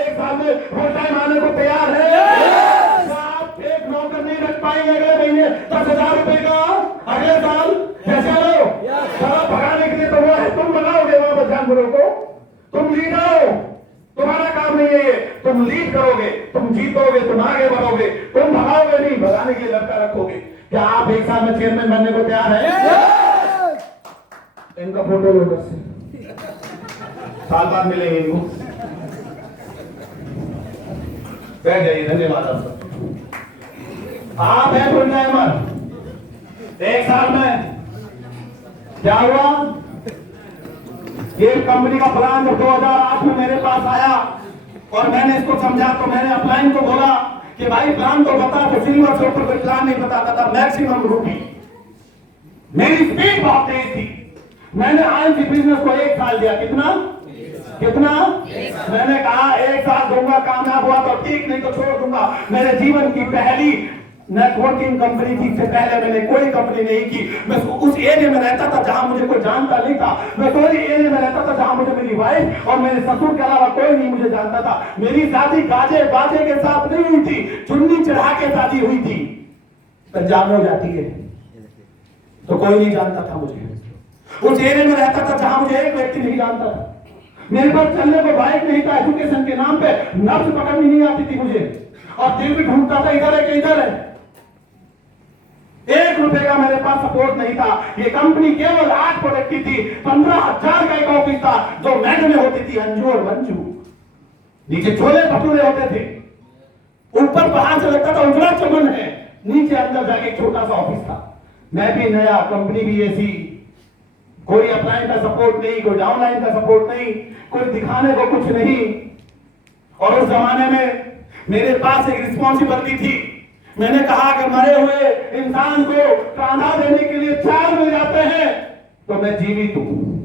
1 साल में full time आने को तैयार है? क्या आप एक नौकर नहीं रख पाएंगे अगले महीने 10,000 रुपए का? अगले साल पैसा लो शराब भगाने के लिए तो वो है, तुम बनाओगे वहां जानवरों को, तुम लीडर हो, तुम्हारा काम नहीं है ये, तुम लीड करोगे, तुम जीतोगे, तुम आगे बढ़ोगे, तुम भगाओगे नहीं, भगाने के लिए लड़का रखोगे। क्या आप 1 साल में चेयरमैन बनने को तैयार है? इनका फोटो लो बस, साल बाद मिलेंगे इनको। बैठ जाइए, धन्यवाद आप सब। आप है पुण्यमन। 1 साल में क्या हुआ? ये कंपनी का प्लान जब 2008 में मेरे पास आया और मैंने इसको समझा तो मैंने अपलाइन को बोला कि भाई प्लान तो बता, तो सिल्वर से ऊपर कोई प्लान नहीं बताता था, मैक्सिमम रूपी। मेरी स्पीड बहुत तेज थी। मैंने आईएमसी बिजनेस को 1 साल दिया। कितना? मैंने कहा 1 साल दूंगा, कामयाब हुआ तो ठीक, नहीं तो छोड़ दूंगा। मेरे जीवन की पहली नेटवर्किंग कंपनी थी, इससे पहले मैंने कोई कंपनी नहीं की। मैं उस एरिया में रहता था जहां मुझे कोई जानता नहीं था। मैं कोई एरिया में रहता था जहां मुझे मेरी वाइफ और मेरे ससुर के अलावा कोई नहीं मुझे जानता था। मेरी शादी गाजे बाजे के साथ नहीं हुई थी, चुन्नी चढ़ा के शादी हुई थी। पंजाब में हो जाती है तो कोई नहीं जानता था मुझे। उस एरिया में रहता था जहां मुझे एक व्यक्ति नहीं जानता था। मेरे पास चलने को बाइक नहीं था, एजुकेशन के नाम पे नब्ज पकड़नी नहीं आती थी मुझे, और दिल भी ढूंढता था इधर है कि इधर है। 1 रुपए का मेरे पास सपोर्ट नहीं था। ये कंपनी केवल 8 प्रोडक्ट की थी। 15,000 का एक ऑफिस था जो मैड में होती थी, अंजू और मंजू। नीचे छोले भटूरे होते थे, ऊपर बाहर से लगता था उजड़ा चमन है, नीचे अंदर जाके छोटा सा ऑफिस था। मैं भी नया, कंपनी भी ऐसी, कोई अपलाइन का सपोर्ट नहीं, कोई डाउनलाइन का सपोर्ट नहीं, कोई दिखाने को कुछ नहीं। और उस जमाने में मेरे पास एक रिस्पॉन्सिबिलिटी थी। मैंने कहा कि मरे हुए इंसान को कांधा देने के लिए 4 मिल जाते हैं तो मैं जीवित हूं।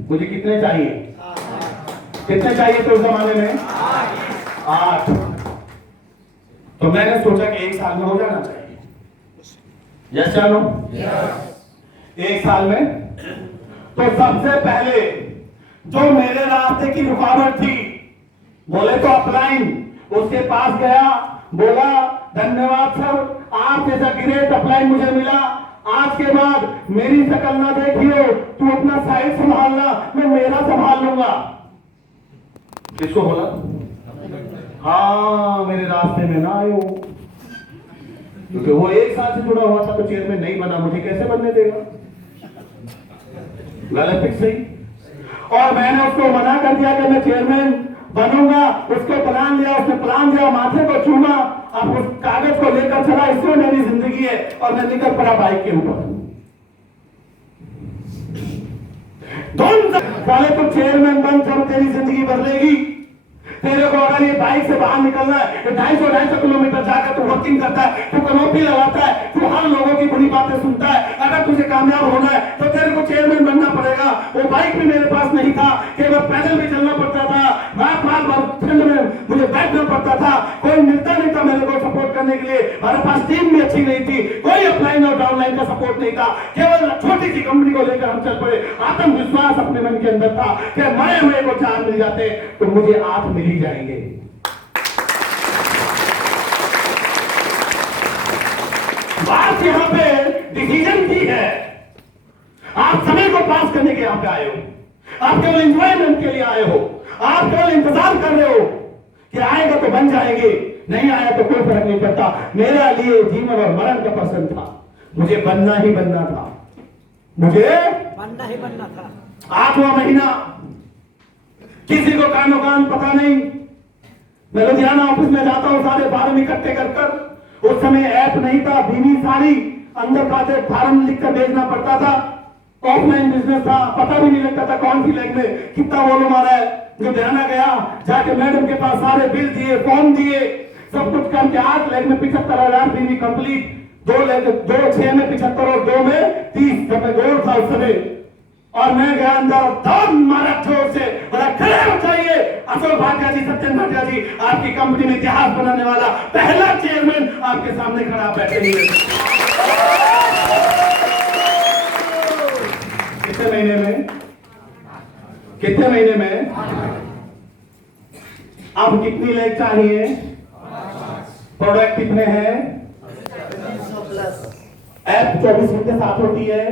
मुझे कितने चाहिए? कितने चाहिए थे उस जमाने में? 8। तो मैंने सोचा कि 1 साल में हो जाना चाहिए। यस चलो 1 साल में। तो सबसे पहले जो मेरे रास्ते की रुकावट थी, बोले तो अपलाइन, उसके पास गया, बोला धन्यवाद सर, आप जैसा ग्रेट अपलाइन मुझे मिला। आज के बाद मेरी शक्ल ना देखियो, तू अपना साइड संभालना, मैं मेरा संभाल लूंगा। किसको बोला? हाँ, मेरे रास्ते में ना आयो, क्योंकि वो 1 साल से जुड़ा हुआ था तो चेयरमैन नहीं बना, मुझे कैसे बनने देगा? गलत फिक्स सही। और मैंने उसको मना कर दिया कि मैं चेयरमैन बनूंगा। उसको प्लान लिया, उसने प्लान दिया, माथे को चूमा, अब उस कागज को लेकर चला, इसमें मेरी जिंदगी है। और मैं निकल पड़ा बाइक के ऊपर। पहले तो चेयरमैन बन, जब तेरी जिंदगी बदलेगी। तेरे को अगर ये बाइक से बाहर निकलना है, 250 किलोमीटर जाकर तू वर्किंग करता है, तू कनोपी लगाता है, तू हर लोगों की बुरी बातें सुनता है, अगर तुझे कामयाब होना है तो तेरे को चेयरमैन बनना पड़ेगा। वो बाइक भी मेरे पास नहीं था, केवल पैदल भी चलना पड़ता था, रात ठंड में मुझे बैठना पड़ता था, कोई मिलता नहीं था मेरे को सपोर्ट करने के लिए। हमारे पास टीम भी अच्छी नहीं थी, कोई अपलाइन और डाउनलाइन का सपोर्ट नहीं था। केवल छोटी सी कंपनी को लेकर हम चल पड़े। आत्मविश्वास अपने मन के अंदर था कि मरे हुए को 4 मिल जाते तो मुझे 8 मिल ही जाएंगे। बात यहां पे डिसीजन की है। आप समय को पास करने के यहां पे आए हो, आप केवल एंजॉयमेंट के लिए आए हो, आप केवल इंतजार कर रहे हो कि आएगा तो बन जाएंगे, नहीं आया तो कोई फर्क नहीं पड़ता। मेरा लिए जीवन और मरण का प्रश्न था, मुझे बनना ही बनना था, मुझे बनना ही बनना था। 8वां महीना, किसी को कानो कान पता नहीं। मैं लुधियाना ऑफिस में जाता हूं, सारे फार्म इकट्ठे कर। उस समय ऐप नहीं था, बीवी सारी अंदर खाते फार्म लिखकर भेजना पड़ता था। ऑफलाइन बिजनेस था, पता भी नहीं लगता था कौन सी लैंग्वेज में कितना वॉल्यूम आ रहा है। लुधियाना गया, जाके मैडम के पास सारे बिल दिए, फॉर्म दिए, सब कुछ करके 8 लैख में 75,000 बीवी कंप्लीट। 2 6 में 75 और 2 में 30, जब मैं दौड़ था उस समय। और मैं गया अंदर, दम मारा जोर से, बोला खड़े हो जाइए, अशोक भाटिया जी, सत्यन भाटिया जी, आपकी कंपनी में इतिहास बनाने वाला पहला चेयरमैन आपके सामने खड़ा बैठे हुए। कितने महीने में अब कितनी लेग चाहिए? प्रोडक्ट कितने हैं? ऐप 24 घंटे साथ होती है।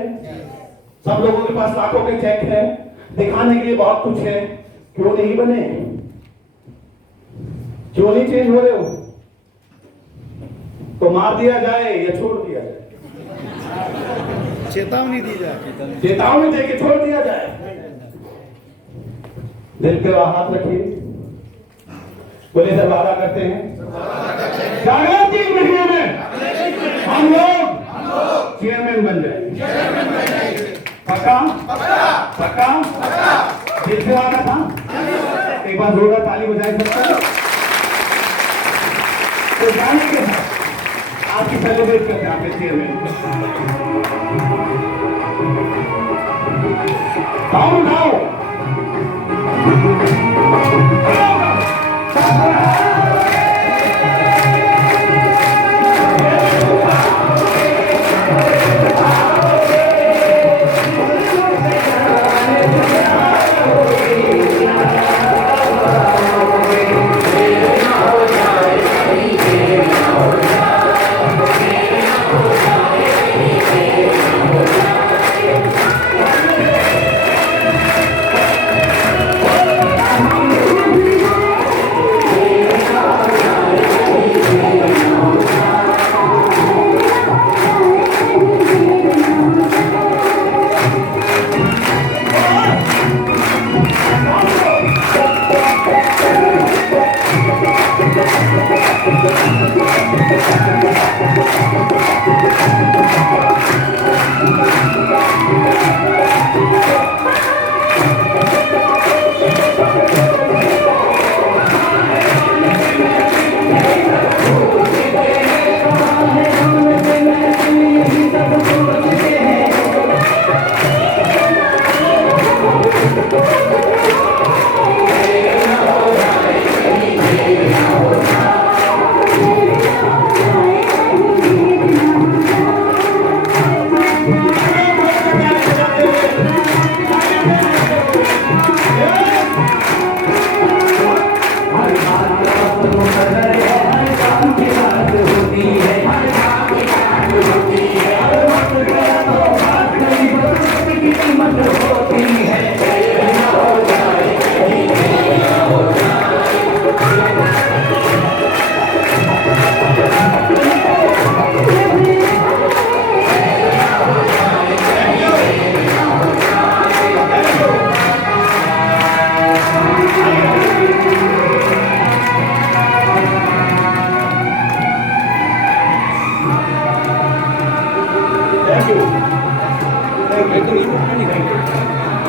सब लोगों के पास लाखों के चेक है, दिखाने के लिए बहुत कुछ है। क्यों नहीं बने? क्यों नहीं चेंज हो रहे हो? तो मार दिया जाए या छोड़ दिया जाए? चेतावनी दी जाए, चेतावनी देके छोड़ दिया जाए। दिल पे हाथ रखिए, बोले सर वादा करते हैं क्या 3 महीने में हम लोग चेयरमैन बन जाएंगे। पक्का? पक्का? दिल से वादा था। एक बार जोरदार ताली बजाए सकते। तो जाने के साथ आपकी सेलिब्रेट करते हैं आपके चेयरमैन। साउंड उठाओ।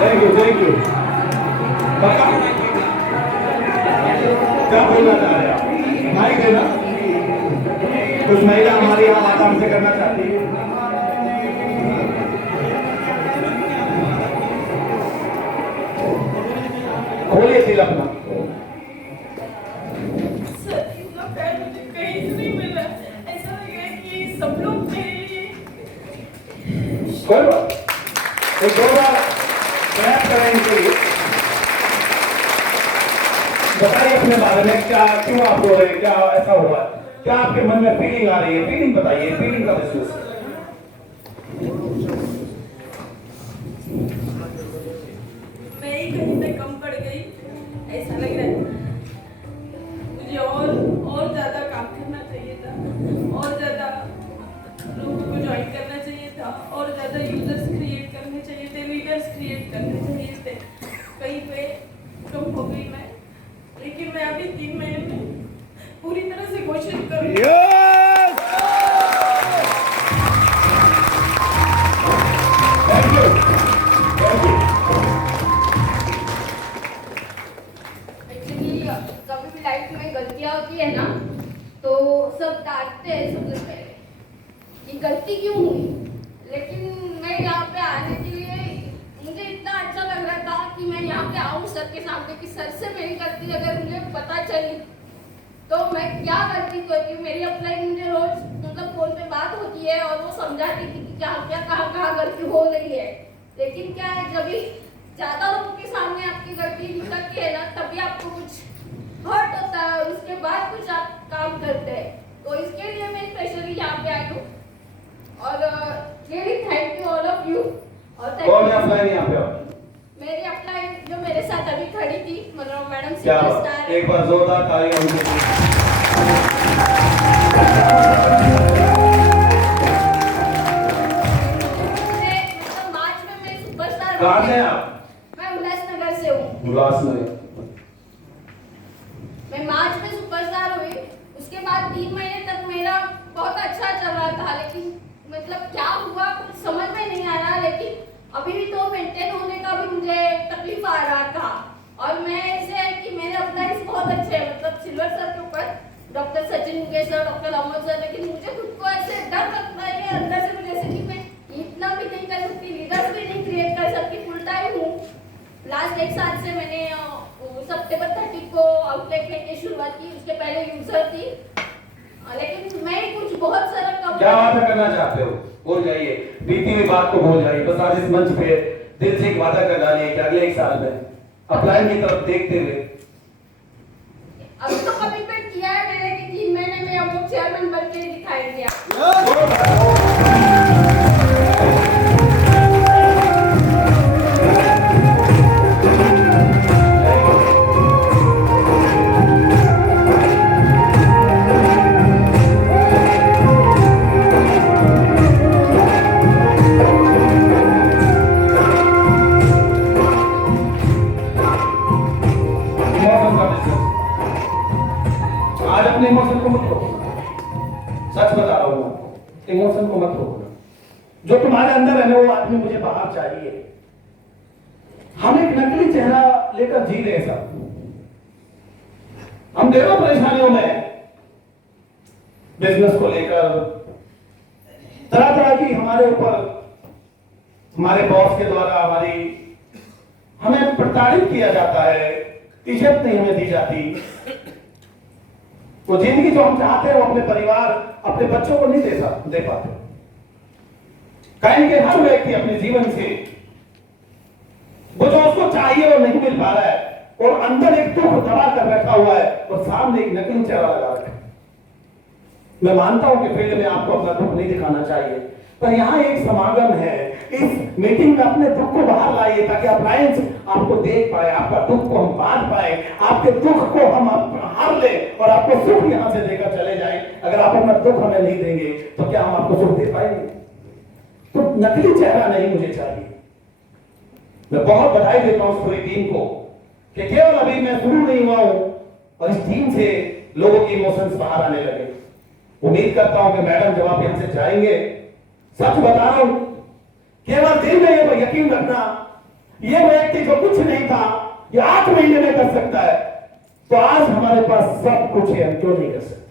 Thank you. क्या बोलना चाह रहे हैं? माइक देना। कुछ महिला हमारी यहाँ बात हमसे करना चाहती है। खोलिए दिल अपना। कोई बात एक दो बार प्रयास करें इनके लिए। बताइए अपने बारे में, क्या क्यों आप रो रहे हैं, क्या ऐसा हुआ, क्या आपके मन में फीलिंग आ रही है? फीलिंग बताइए, फीलिंग का महसूस। मैं ही कहीं पे कम पड़ गई ऐसा लग रहा है। मुझे और ज्यादा काम करना चाहिए था, और ज्यादा लोगों को ज्वाइन करना चाहिए था, और ज्यादा यूजर्स क्रिएट करने चाहिए थे, लीडर्स क्रिएट करने चाहिए थे। कहीं पे कम हो गई मैं, लेकिन मैं अभी 3 महीने में पूरी तरह से कोशिश करूंगी। कभी भी लाइफ में गलतियां होती है ना, तो सब डांटते हैं सबसे पहले कि गलती क्यों हुई। लेकिन मैं यहाँ पे आने के लिए मुझे इतना अच्छा लग रहा था कि मैं यहाँ पे आऊँ सर के सामने, कि सर से मेरी गलती अगर मुझे पता चली तो मैं क्या गलती करती हूँ। मेरी अपलाइन मुझे रोज मतलब फोन पे बात होती है और वो समझाती थी कि क्या कहाँ गलती हो रही है। लेकिन क्या है, जब भी ज्यादा लोगों के सामने आपकी गलती निकलती है ना, तभी आपको कुछ हर्ट होता है और उसके बाद कुछ आप काम करते हैं, तो इसके लिए मैं स्पेशली यहाँ पे आई हूँ। और really thank you all of you. और कौन है अपलाइन यहाँ पे? मेरी अपलाइन जो मेरे साथ अभी खड़ी थी मनोरमा मैडम, क्या सुपरस्टार। एक बार जोरदार तालियां उनके लिए। मतलब मार्च में मैं सुपरस्टार कहाँ हुई। से हैं आप? मैं उल्लासनगर से हूँ। उल्लासनगर। मैं मार्च में सुपरस्टार हुई, उसके बाद 3 महीने तक मेरा बहुत अच्छा चल रहा था, लेकिन मतलब क्या हुआ कुछ समझ में नहीं आ रहा। लेकिन अभी भी तो मेंटेन होने का भी मुझे तकलीफ आ रहा था। और मैं ऐसे है कि मेरे अपलाइंस बहुत अच्छे हैं, मतलब सिल्वर सर के ऊपर doctor Sachin Mukesh sir, doctor Ahmed sir, लेकिन मुझे खुद को ऐसे डर लगता है कि अंदर से मुझे ऐसे कि मैं इतना भी नहीं कर सकती, लीडर्स भी नहीं क्रिएट कर सकती। फुल टाइम हूँ। लास्ट 1 साल से मैंने सितंबर 30 को आउटलेट लेके शुरुआत की, उसके पहले यूजर थी। लेकिन मैं कुछ बहुत सारा कम। क्या वादा करना चाहते हो? बोल जाइए, बीती हुई बात को भूल जाइए। बस आज इस मंच पे दिल से एक वादा कर डालिए कि अगले 1 साल में अपलाइन की तरफ देखते हुए। अभी तो कमिटमेंट किया है मैंने कि 3 महीने में हम लोग चेयरमैन बन के दिखाएंगे। आज अपने इमोशन को मत रोको। सच बता रहा हूं आपको, इमोशन को मत रोकना। जो तुम्हारे अंदर है ना, वो आदमी मुझे बाहर चाहिए। हम एक नकली चेहरा लेकर जी रहे सब। हम देखो परेशानियों में, बिजनेस को लेकर तरह तरह की हमारे ऊपर, हमारे बॉस के द्वारा हमें प्रताड़ित किया जाता है, इज्जत नहीं हमें दी जाती। वो जिंदगी जो हम चाहते हैं वो अपने परिवार, अपने बच्चों को नहीं दे पाते। कहीं के हर व्यक्ति अपने जीवन से वो जो उसको चाहिए वो नहीं मिल पा रहा है, और अंदर एक दुख दबा कर बैठा हुआ है, और सामने एक नकली चेहरा लगा रखा है। मैं मानता हूं कि फील्ड में आपको अपना दुख नहीं दिखाना चाहिए, पर यहाँ एक समागम है। इस मीटिंग में अपने दुख को बाहर लाइए, ताकि अप्लायंस आपको देख पाए, आपका दुख को हम बांट पाए, आपके दुख को हम हार ले और आपको सुख यहाँ से देकर चले जाए। अगर आप अपना दुख हमें नहीं देंगे तो क्या हम आपको सुख दे पाएंगे? तो नकली चेहरा नहीं मुझे चाहिए। मैं बहुत बधाई देता हूं पूरी टीम को कि केवल अभी मैं शुरू नहीं हुआ हूं और इस टीम से लोगों के इमोशंस बाहर आने लगे। उम्मीद करता हूं कि मैडम जब आप यहां से जाएंगे, सच बता रहा हूं, केवल दिल में ये यकीन रखना, ये व्यक्ति जो कुछ नहीं था ये 8 महीने में कर सकता है, तो आज हमारे पास सब कुछ है, हम क्यों नहीं कर सकते?